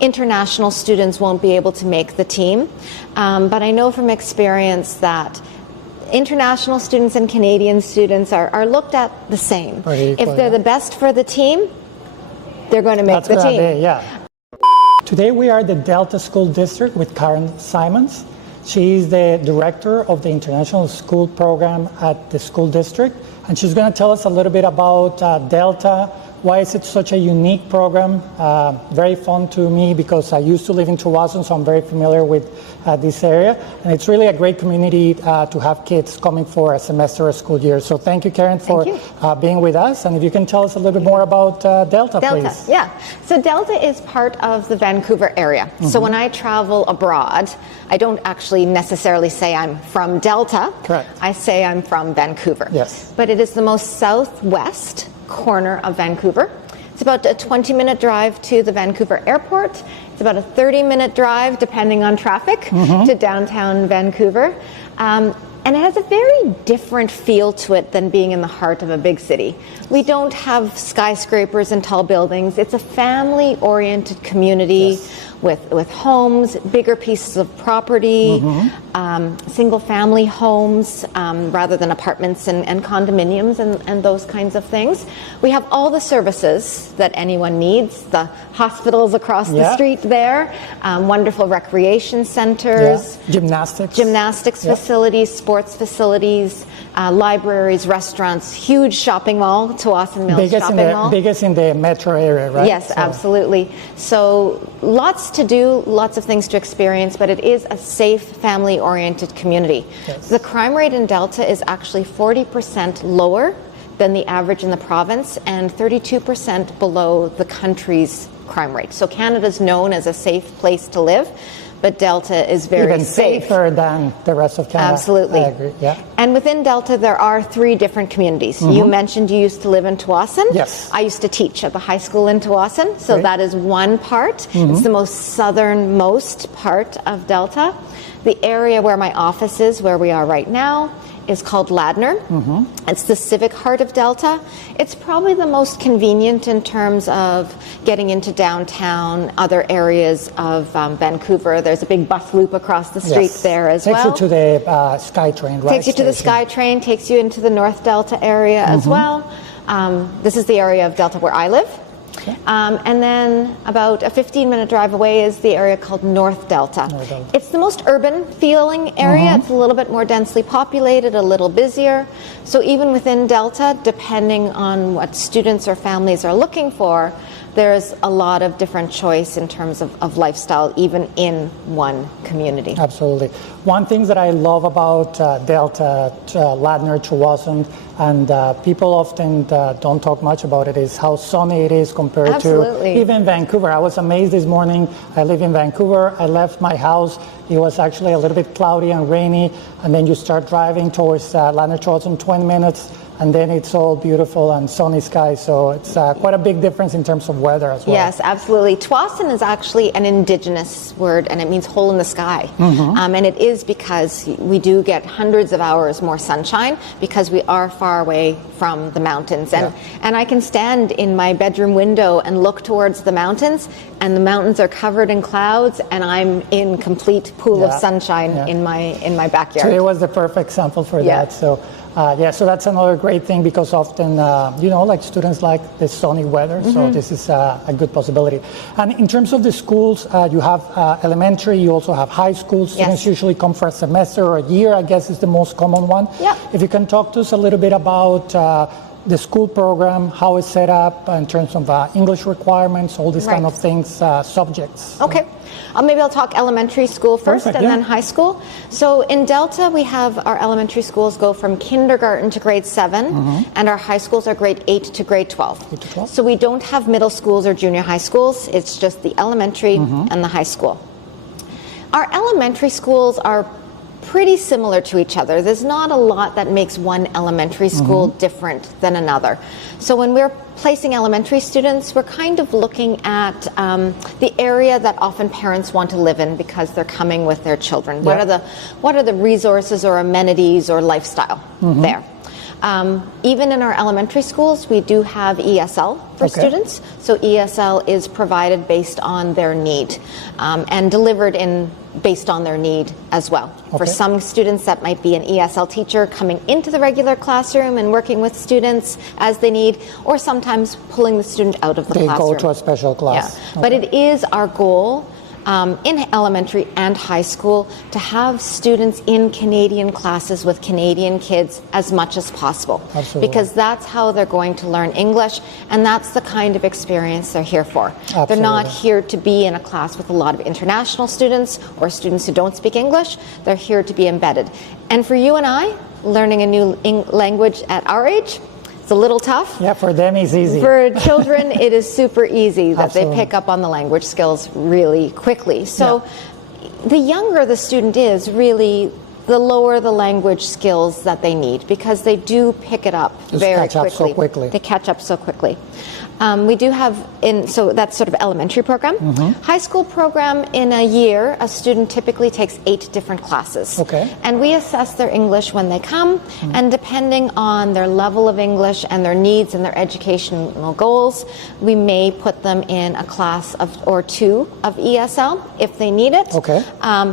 International students won't be able to make the team, but I know from experience that international students and Canadian students are looked at the same. If they're the best for the team, they're going to make the team. Yeah. Today we are at the Delta School District with Karen Simons. She is the director of the International School Program at the school district, and she's going to tell us a little bit about Delta. Why is it such a unique program? Very fun to me because I used to live in Tsawwassen, so I'm very familiar with this area. And it's really a great community to have kids coming for a semester or school year. So thank you, Karen, for being with us. And if you can tell us a little bit more about Delta, please. Yeah. So Delta is part of the Vancouver area. Mm-hmm. So when I travel abroad, I don't actually necessarily say I'm from Delta. Correct. I say I'm from Vancouver. Yes. But it is the most southwest corner of Vancouver. It's about a 20-minute drive to the Vancouver airport. It's about a 30-minute drive, depending on traffic, to downtown Vancouver. And it has a very different feel to it than being in the heart of a big city. We don't have skyscrapers and tall buildings. It's a family-oriented community with homes, bigger pieces of property, single-family homes rather than apartments and condominiums and those kinds of things. We have all the services that anyone needs. The hospitals across the street there, wonderful recreation centers, gymnastics facilities, sports facilities, libraries, restaurants, huge shopping mall, Tsawwassen Mills shopping mall. Biggest in the metro area, right? Yes, absolutely. So lots to do, lots of things to experience, but it is a safe, family-oriented community. Yes. The crime rate in Delta is actually 40% lower than the average in the province and 32% below the country's crime rate. So Canada's known as a safe place to live, but Delta is very even safer than the rest of Canada. Absolutely. I agree. Yeah. And within Delta, there are 3 different communities. You mentioned you used to live in Tsawwassen. Yes. I used to teach at the high school in Tsawwassen, so that is one part. It's the most southernmost part of Delta. The area where my office is, where we are right now, is called Ladner. It's the civic heart of Delta. It's probably the most convenient in terms of getting into downtown, other areas of Vancouver. There's a big bus loop across the street there as well. Takes you to the SkyTrain, right? Takes you to the SkyTrain, takes you into the North Delta area as well. This is the area of Delta where I live. And then about a 15-minute drive away is the area called North Delta. It's the most urban feeling area. It's a little bit more densely populated, a little busier. So even within Delta, depending on what students or families are looking for, there's a lot of different choice in terms of lifestyle, even in one community. Absolutely. One thing that I love about Delta, Ladner, Tsawwassen, and people often don't talk much about it, is how sunny it is compared to even Vancouver. I was amazed this morning. I live in Vancouver. I left my house. It was actually a little bit cloudy and rainy, and then you start driving towards Ladner, Tsawwassen, 20 minutes, and then it's all beautiful and sunny skies. So it's quite a big difference in terms of weather as well. Yes, absolutely. Tsawwassen is actually an indigenous word, and it means hole in the sky. And it is because we do get hundreds of hours more sunshine because we are far away from the mountains. And I can stand in my bedroom window and look towards the mountains, and the mountains are covered in clouds, and I'm in complete pool of sunshine in my backyard. So it was the perfect example for that. So so that's another great thing because often, like students like the sunny weather, so this is a good possibility. And in terms of the schools, you have elementary, you also have high school. Students usually come for a semester or a year, I guess is the most common one. If you can talk to us a little bit about the school program, how it's set up in terms of English requirements, all these kind of things, subjects. Okay. Maybe I'll talk elementary school first and then high school. So in Delta, we have our elementary schools go from kindergarten to grade 7, and our high schools are grade 8 to grade 12. So we don't have middle schools or junior high schools. It's just the elementary and the high school. Our elementary schools are pretty similar to each other. There's not a lot that makes one elementary school different than another. So when we're placing elementary students, we're kind of looking at the area that often parents want to live in because they're coming with their children. What are the resources or amenities or lifestyle there? Even in our elementary schools, we do have ESL for students. So ESL is provided based on their need and delivered based on their need as well. For some students, that might be an ESL teacher coming into the regular classroom and working with students as they need, or sometimes pulling the student out of the classroom. They go to a special class. Yeah. But it is our goal in elementary and high school to have students in Canadian classes with Canadian kids as much as possible. Absolutely. Because that's how they're going to learn English, and that's the kind of experience they're here for. Absolutely. They're not here to be in a class with a lot of international students or students who don't speak English. They're here to be embedded. And for you and I, learning a new language at our age, it's a little tough. Yeah, for them it's easy. For children, it is super easy that Absolutely. they pick up on the language skills really quickly. So the younger the student is, really, the lower the language skills that they need, because they do pick it up very quickly. So quickly. They catch up so quickly. We do have, so that's sort of elementary program. High school program, in a year, a student typically takes 8 different classes. And we assess their English when they come, and depending on their level of English and their needs and their educational goals, we may put them in a class or 2 of ESL if they need it.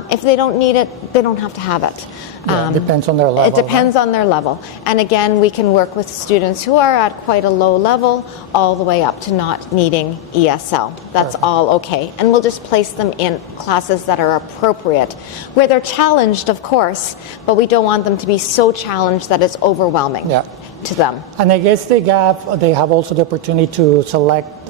If they don't need it, they don't have to have it. It depends on their level. It depends on their level. And again, we can work with students who are at quite a low level all the way up to not needing ESL. That's all okay. And we'll just place them in classes that are appropriate, where they're challenged, of course, but we don't want them to be so challenged that it's overwhelming to them. And I guess they have also the opportunity to select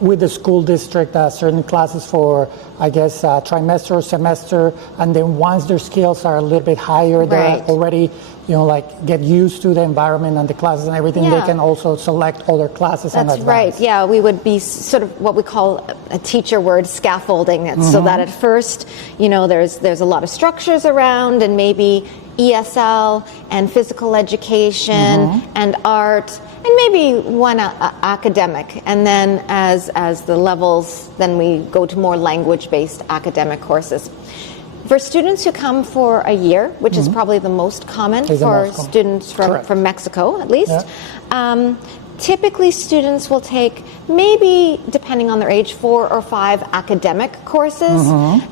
with the school district certain classes for, I guess, trimester or semester, and then once their skills are a little bit higher, they're already, like get used to the environment and the classes and everything, they can also select other classes in advance. That's right, yeah, we would be sort of what we call a teacher word, scaffolding it, so that at first, there's a lot of structures around, and maybe ESL and physical education and art, and maybe one academic, and then as the levels, then we go to more language-based academic courses. For students who come for a year, which is probably the most common for students from Mexico, at least, typically students will take maybe, depending on their age, 4 or 5 academic courses,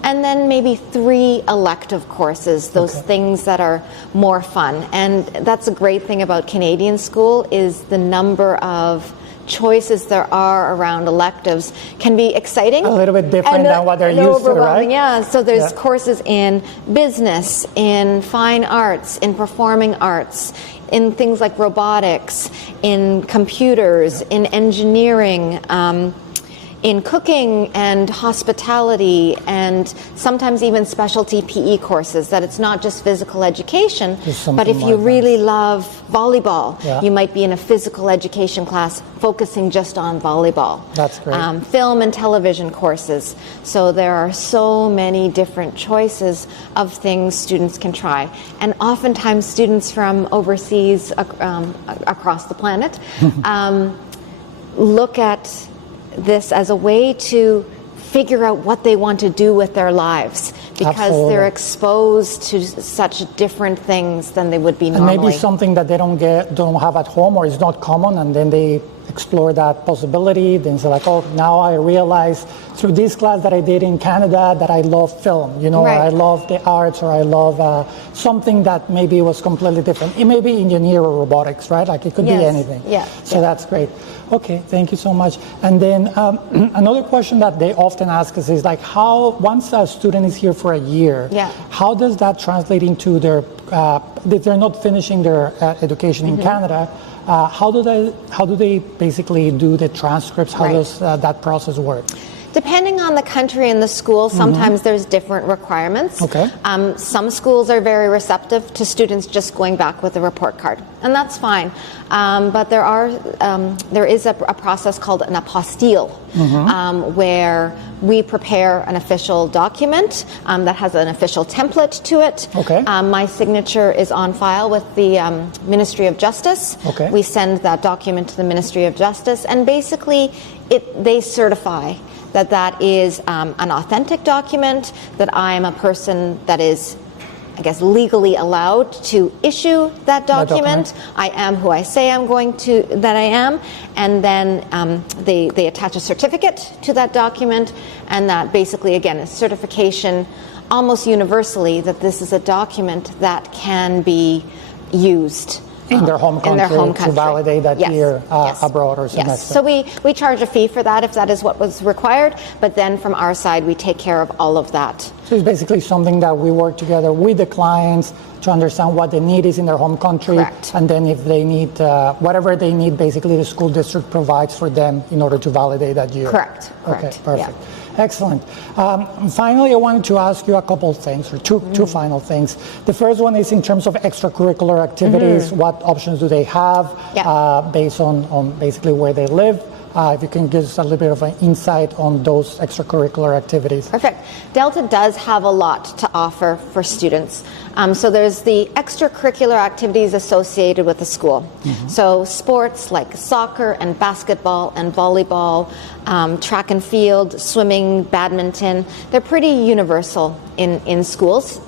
and then maybe 3 elective courses, those things that are more fun. And that's a great thing about Canadian school, is the number of choices there are around electives can be exciting. A little bit different than what they're used to, right? Yeah, so there's courses in business, in fine arts, in performing arts, in things like robotics, in computers, in engineering, in cooking and hospitality, and sometimes even specialty PE courses, that it's not just physical education, but if you really love volleyball, you might be in a physical education class focusing just on volleyball. That's great. Film and television courses. So there are so many different choices of things students can try. And oftentimes students from overseas across the planet look at this as a way to figure out what they want to do with their lives, because they're exposed to such different things than they would be normally. And maybe something that they don't have at home, or is not common, and then they explore that possibility. Then it's like, oh, now I realize through this class that I did in Canada that I love film, or I love the arts, or I love something that maybe was completely different. It may be engineer or robotics, right? Like it could be anything. So that's great. Okay, thank you so much. And then another question that they often ask us is like, once a student is here for a year, how does that translate into their, if they're not finishing their education in Canada, how do they basically do the transcripts? How does that process work? Depending on the country and the school, sometimes there's different requirements. Some schools are very receptive to students just going back with a report card, and that's fine. But there is a process called an apostille, where we prepare an official document that has an official template to it. My signature is on file with the Ministry of Justice. We send that document to the Ministry of Justice, and basically they certify that is an authentic document, that I am a person that is I guess, legally allowed to issue that document. I am who I say that I am, and then they attach a certificate to that document, and that basically, again, is certification almost universally that this is a document that can be used in their home country, to validate that year abroad or semester. Yes. So we charge a fee for that if that is what was required, but then from our side we take care of all of that. So it's basically something that we work together with the clients to understand what the need is in their home country. Correct. And then if they need, whatever they need, basically the school district provides for them in order to validate that year. Correct. Okay, perfect. Yeah. Excellent. Finally, I wanted to ask you a couple of things, or two final things. The first one is in terms of extracurricular activities. What options do they have based on basically where they live? If you can give us a little bit of an insight on those extracurricular activities. Perfect. Delta does have a lot to offer for students. So there's the extracurricular activities associated with the school. So sports like soccer and basketball and volleyball, track and field, swimming, badminton, they're pretty universal in schools.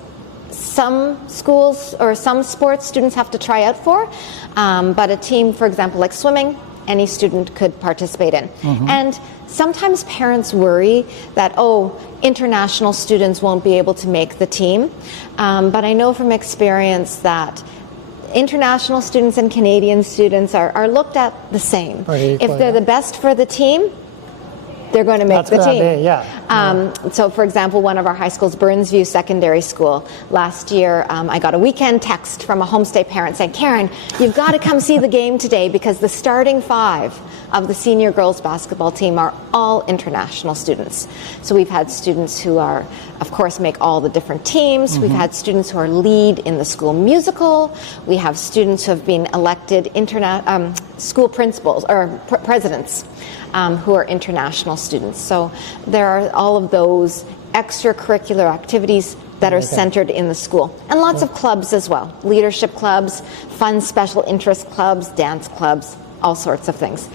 Some schools or some sports students have to try out for, but a team, for example, like swimming, any student could participate in. And sometimes parents worry that, international students won't be able to make the team. But I know from experience that international students and Canadian students are looked at the same. If they're the best for the team, they're going to make the team. So, for example, one of our high schools, Burnsview Secondary School, last year I got a weekend text from a homestay parent saying, Karen, you've got to come see the game today because the starting 5 of the senior girls basketball team are all international students. So we've had students who are, of course, make all the different teams. We've had students who are lead in the school musical. We have students who have been elected school principals or presidents. Who are international students. So there are all of those extracurricular activities that are centered in the school. And lots of clubs as well. Leadership clubs, fun special interest clubs, dance clubs, all sorts of things.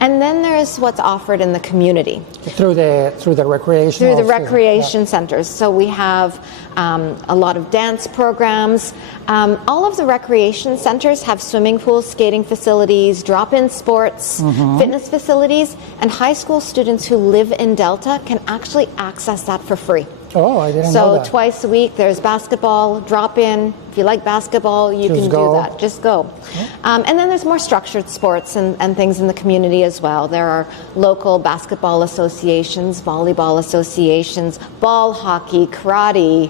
And then there's what's offered in the community. Through the recreation? Through the recreation centers. So we have a lot of dance programs. All of the recreation centers have swimming pools, skating facilities, drop-in sports, fitness facilities, and high school students who live in Delta can actually access that for free. Oh, I didn't know that. So twice a week there's basketball, drop-in. If you like basketball, you can do that. Just go. And then there's more structured sports and things in the community as well. There are local basketball associations, volleyball associations, ball hockey, karate,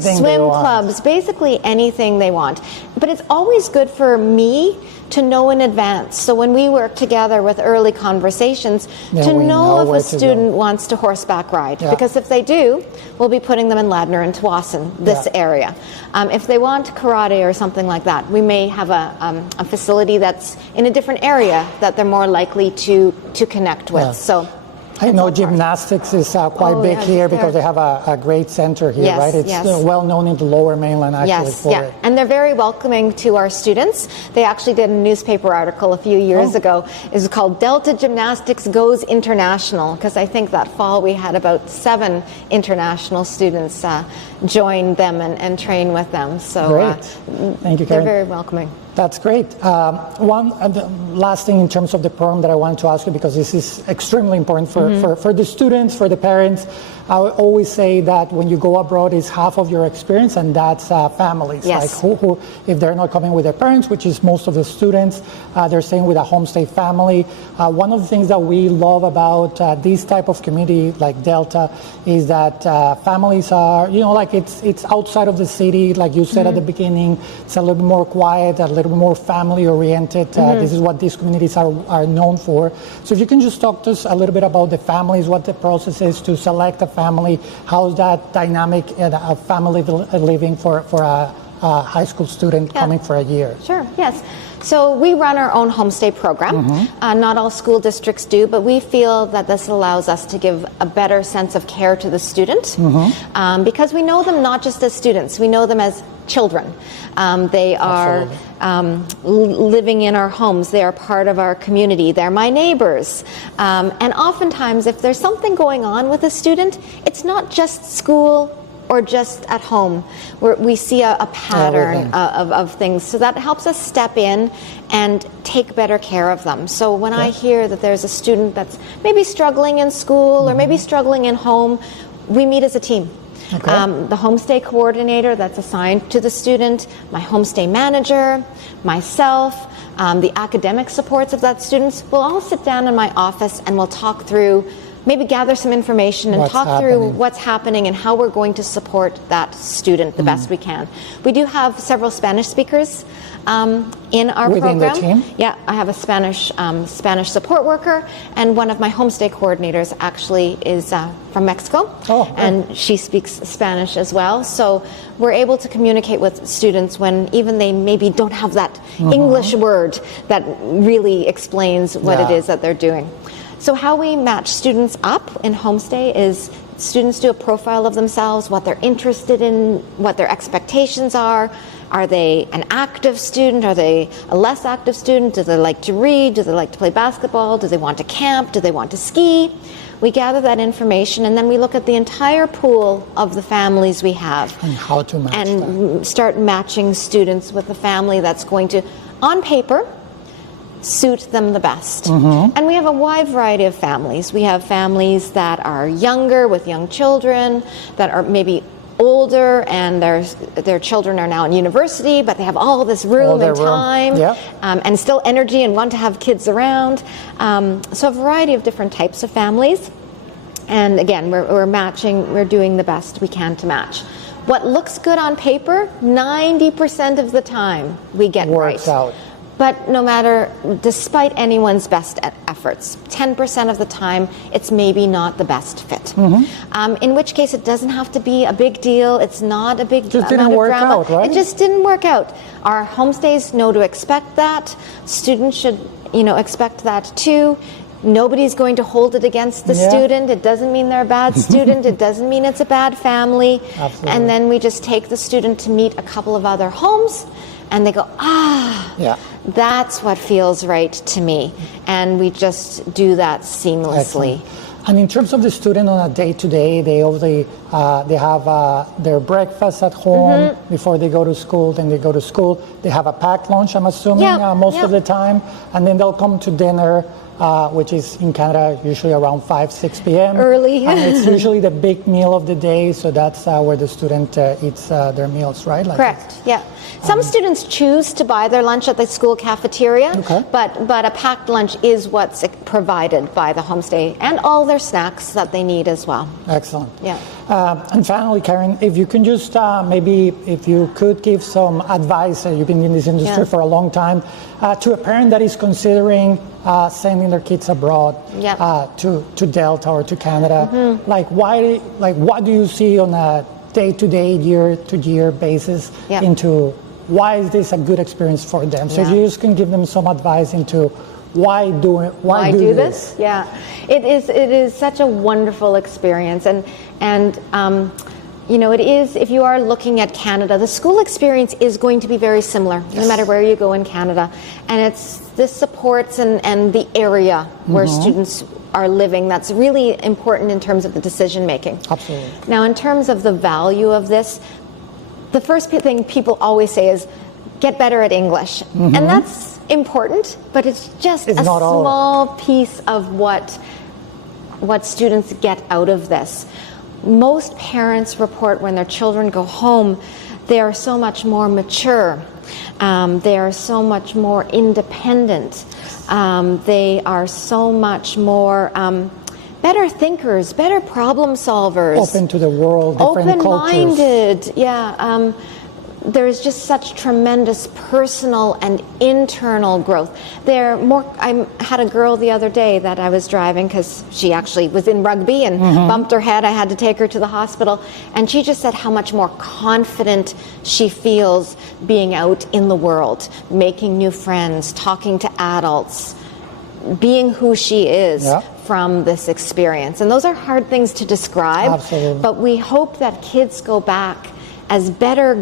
swim clubs, basically anything they want. But it's always good for me to know in advance. So when we work together with early conversations, to know if a student wants to horseback ride. Because if they do, we'll be putting them in Ladner and Tsawwassen, this area. If they want karate or something like that, we may have a facility that's in a different area that they're more likely to connect with. So I know gymnastics is quite big here because they have a great center here, right? It's well known in the Lower Mainland actually for it. And they're very welcoming to our students. They actually did a newspaper article a few years ago. It's called Delta Gymnastics Goes International, because I think that fall we had about 7 international students join them and train with them. So great. Thank you, Karen. They're very welcoming. That's great. One last thing in terms of the program that I wanted to ask you, because this is extremely important for the students, for the parents. I always say that when you go abroad, it's half of your experience, and that's families. Yes. Like who, if they're not coming with their parents, which is most of the students, they're staying with a homestay family. One of the things that we love about this type of community like Delta is that families are, like it's outside of the city, like you said at the beginning. It's a little bit more quiet, a little bit more family oriented. This is what these communities are known for. So if you can just talk to us a little bit about the families, what the process is to select a family, how's that dynamic of family living for a high school student coming for a year? Sure, yes. So we run our own homestay program. Not all school districts do, but we feel that this allows us to give a better sense of care to the student because we know them not just as students, we know them as children. They are living in our homes. They are part of our community. They're my neighbors. And oftentimes, if there's something going on with a student, it's not just school or just at home, where we see a pattern of things. So that helps us step in and take better care of them. So when I hear that there's a student that's maybe struggling in school or maybe struggling in home, we meet as a team. The homestay coordinator that's assigned to the student, my homestay manager, myself, the academic supports of that student, we'll all sit down in my office and we'll talk through, maybe gather some information and talk through what's happening and how we're going to support that student the best we can. We do have several Spanish speakers in our within program. The team? Yeah, I have a Spanish support worker, and one of my homestay coordinators actually is from Mexico, and she speaks Spanish as well. So we're able to communicate with students when even they maybe don't have that English word that really explains what it is that they're doing. So how we match students up in homestay is students do a profile of themselves, what they're interested in, what their expectations are. Are they an active student? Are they a less active student? Do they like to read? Do they like to play basketball? Do they want to camp? Do they want to ski? We gather that information and then we look at the entire pool of the families we have. And how to match and start matching students with the family that's going to, on paper, suit them the best. And we have a wide variety of families. We have families that are younger with young children, that are maybe older and their children are now in university, but they have all this room and time and still energy and want to have kids around. So a variety of different types of families. And again, we're matching, we're doing the best we can to match. What looks good on paper, 90% of the time we get works out. But no matter, despite anyone's best efforts, 10% of the time, it's maybe not the best fit. In which case, it doesn't have to be a big deal. It's not a big just didn't work out, right? It just didn't work out. Our homestays know to expect that. Students should, expect that too. Nobody's going to hold it against the student. It doesn't mean they're a bad student. It doesn't mean it's a bad family. Absolutely. And then we just take the student to meet a couple of other homes, and they go, that's what feels right to me. And we just do that seamlessly. Excellent. And in terms of the student on a day-to-day, they obviously they have their breakfast at home before they go to school. Then they go to school. They have a packed lunch, I'm assuming, most of the time. And then they'll come to dinner, which is in Canada usually around 5, 6 p.m. Early. And it's usually the big meal of the day. So that's where the student eats their meals, right? Correct, Some students choose to buy their lunch at the school cafeteria, but a packed lunch is what's provided by the homestay, and all their snacks that they need as well. Excellent. And finally, Karen, if you can just maybe if you could give some advice, you've been in this industry for a long time, to a parent that is considering sending their kids abroad to Delta or to Canada, what do you see on a day-to-day, year-to-year basis into why is this a good experience for them? So if you just can give them some advice into why do this? It is such a wonderful experience, and it is, if you are looking at Canada, the school experience is going to be very similar no matter where you go in Canada, and it's the supports and the area where students are living that's really important in terms of the decision making. Absolutely. Now, in terms of the value of this, the first thing people always say is get better at English, and that's important, but it's just a small piece of what students get out of this. Most parents report when their children go home, they are so much more mature, they are so much more independent, they are so much more better thinkers, better problem solvers. Open to the world, different cultures. Open-minded, there's just such tremendous personal and internal growth. I had a girl the other day that I was driving because she actually was in rugby and bumped her head. I had to take her to the hospital, and she just said how much more confident she feels being out in the world, making new friends, talking to adults, being who she is from this experience. And those are hard things to describe. Absolutely. But we hope that kids go back as better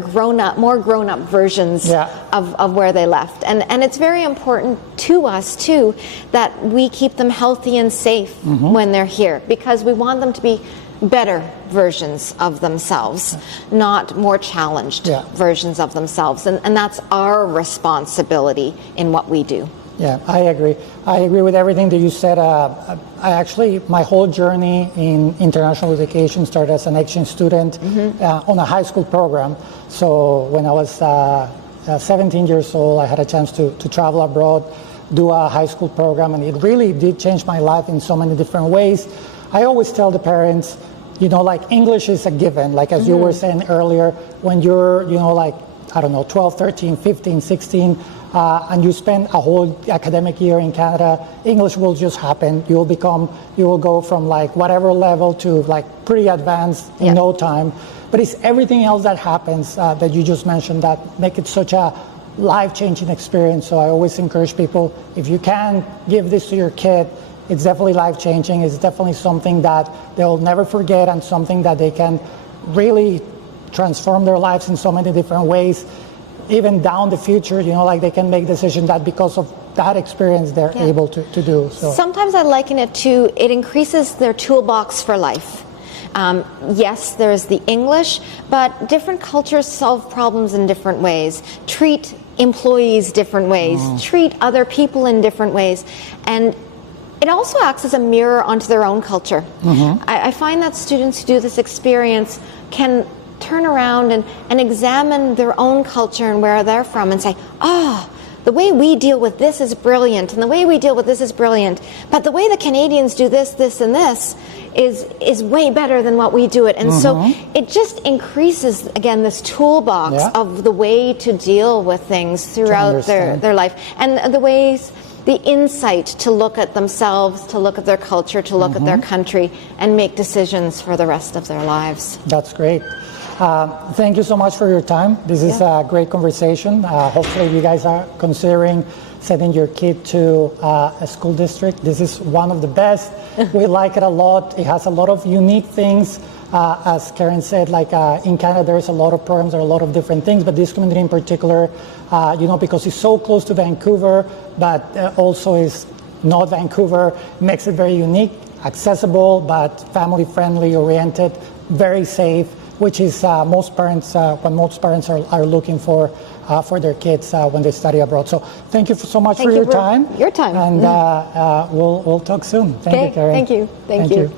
more grown-up versions of where they left. And it's very important to us, too, that we keep them healthy and safe when they're here, because we want them to be better versions of themselves, not more challenged versions of themselves. And that's our responsibility in what we do. Yeah, I agree. I agree with everything that you said. My whole journey in international education started as an exchange student on a high school program. So when I was 17 years old, I had a chance to travel abroad, do a high school program, and it really did change my life in so many different ways. I always tell the parents, like English is a given, like as you were saying earlier, when you're, 12, 13, 15, 16, and you spend a whole academic year in Canada, English will just happen. You will go from like whatever level to like pretty advanced in no time. But it's everything else that happens that you just mentioned that make it such a life-changing experience. So I always encourage people, if you can give this to your kid, it's definitely life-changing. It's definitely something that they'll never forget and something that they can really transform their lives in so many different ways. Even down the future, they can make decisions that because of that experience they're able to do. So sometimes I liken it to, it increases their toolbox for life. Yes, there's the English, but different cultures solve problems in different ways, treat employees different ways, treat other people in different ways, and it also acts as a mirror onto their own culture. I find that students who do this experience can turn around and examine their own culture and where they're from and say, the way we deal with this is brilliant, and the way we deal with this is brilliant, but the way the Canadians do this, this, and this is way better than what we do it. And so it just increases, again, this toolbox of the way to deal with things throughout their life, and the ways, the insight to look at themselves, to look at their culture, to look at their country, and make decisions for the rest of their lives. That's great. Thank you so much for your time. This is a great conversation. Hopefully you guys are considering sending your kid to a school district. This is one of the best. We like it a lot. It has a lot of unique things. As Karen said, like in Canada, there's a lot of programs, there are a lot of different things, but this community in particular, because it's so close to Vancouver, but also is not Vancouver, makes it very unique, accessible, but family-friendly, oriented, very safe, which is what most parents are looking for their kids when they study abroad. So thank you so much for your time. Your time. And we'll talk soon. Thank you, Karen. Thank you. Thank you.